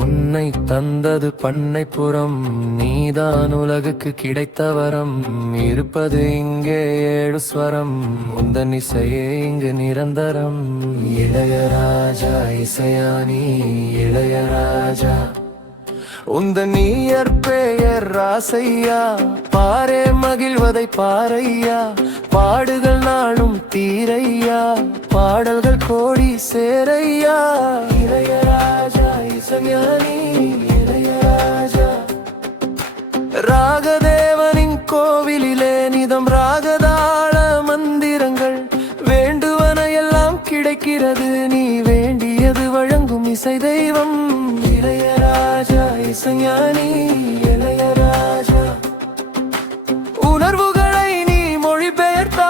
உன்னை தந்தது பண்ணைப்புறம், நீதான் உலகுக்கு கிடைத்த வரம். இருப்பது இங்கே 7 ஸ்வரம், உந்தன் இசையே இங்கு நிரந்தரம். இளையராஜா இசையானி இளையராஜா, உந்தன் இயற்பெயர் ராசையா. பாரே மகிழ்வதை பாரையா, பாடுகள் நாளும் தீரையா, பாடல்கள் கோடி சேரையா. இளையராஜா இசைஞானி இளையராஜா, ராகதேவனின் கோவிலிலே நிதம் ராகதாள மந்திரங்கள். வேண்டுவன எல்லாம் கிடைக்கிறது, நீ வேண்டியது வழங்கும் இசை தெய்வம். இளையராஜா இசைஞானி இளையராஜா, உணர்வுகளை நீ மொழிபெயர்த்தாய்,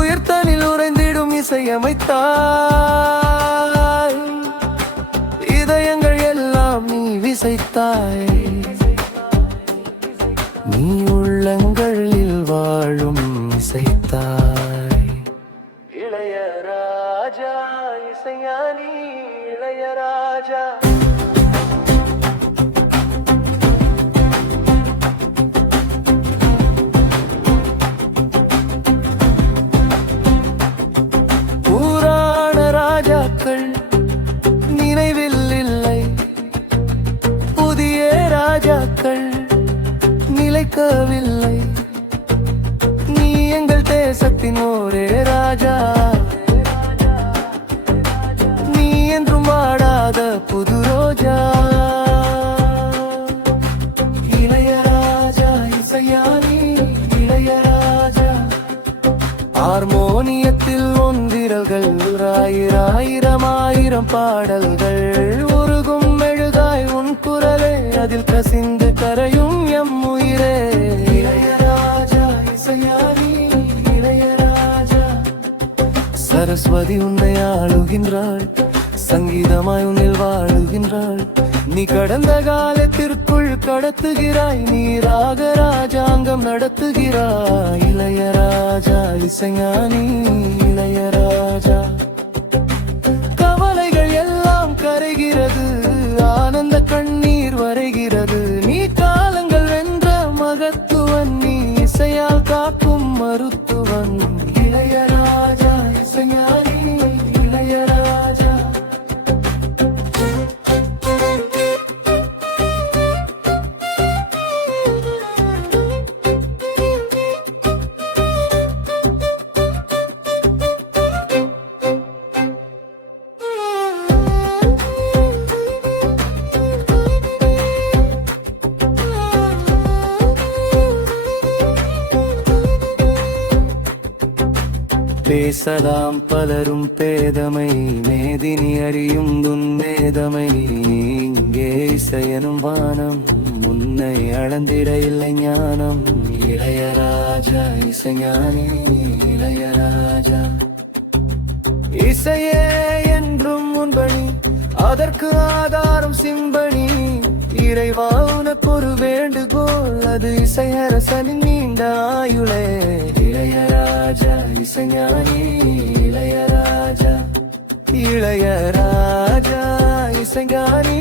உயர்த்தனில் உறைந்திடும் இசையமைத்தாய். இதயங்கள் எல்லாம் நீ விசைத்தாய், நீ உள்ளங்களில் வாழும் இசைத்தாய். இளையராஜா இசைஞானி இளையராஜா. புராண ராஜாக்கள் நினைவில் இல்லை, புதிய ராஜாக்கள் நிலைக்கவில்லை. நீ எங்கள் தேசத்தின் ஒரே ராஜா, நீ என்றும் வாடாத புது ரோஜா. இளையராஜா இசைஞானி இளையராஜா, ஹார்மோனியத்தில் ஒன்றிரல்கள், ஆயிரம் ஆயிரம் பாடல்கள். உருகும் மெழுகாய் உன் குரலே, அதில் கசிந்து கரையும் எம் உயிரே. இளையராஜா இசைஞானி இளையராஜா, சரஸ்வதி உன்னை ஆளுகின்றாள், சங்கீதமாய் உன்னில் வாழுகின்றாள். நீ கடந்த காலத்திற்குள் கடத்துகிறாய், நீ ராகராஜாங்கம் நடத்துகிறாய். இளையராஜா இசைஞானி இளையராஜா, கவலைகள் எல்லாம் கரைகிறது, ஆனந்த கண்ணீர் வரைகிறது. நீ காலங்கள் வென்ற மகத்துவன், நீ இசையால் காக்கும் மருத்துவன். இளையராஜா இசைஞானி இளையராஜா. பேசலாம் பலரும் பேதமை, மேதினி அறியும் துன்மேதமை. இங்கே இசையனும் வானம், முன்னை அளந்திட இல்லை ஞானம். இளையராஜா இசைஞானி இளையராஜா, இசையே என்றும் முன்பணி, அதற்கு ஆதாரம் சிம்பணி. இறைவா உனக்கு ஒரு வேண்டுகோள், அது இசையரசனின் நீண்ட ஆயுளே. இளையராஜா இசைஞானி இளையராஜா, இளையராஜா இசைஞானி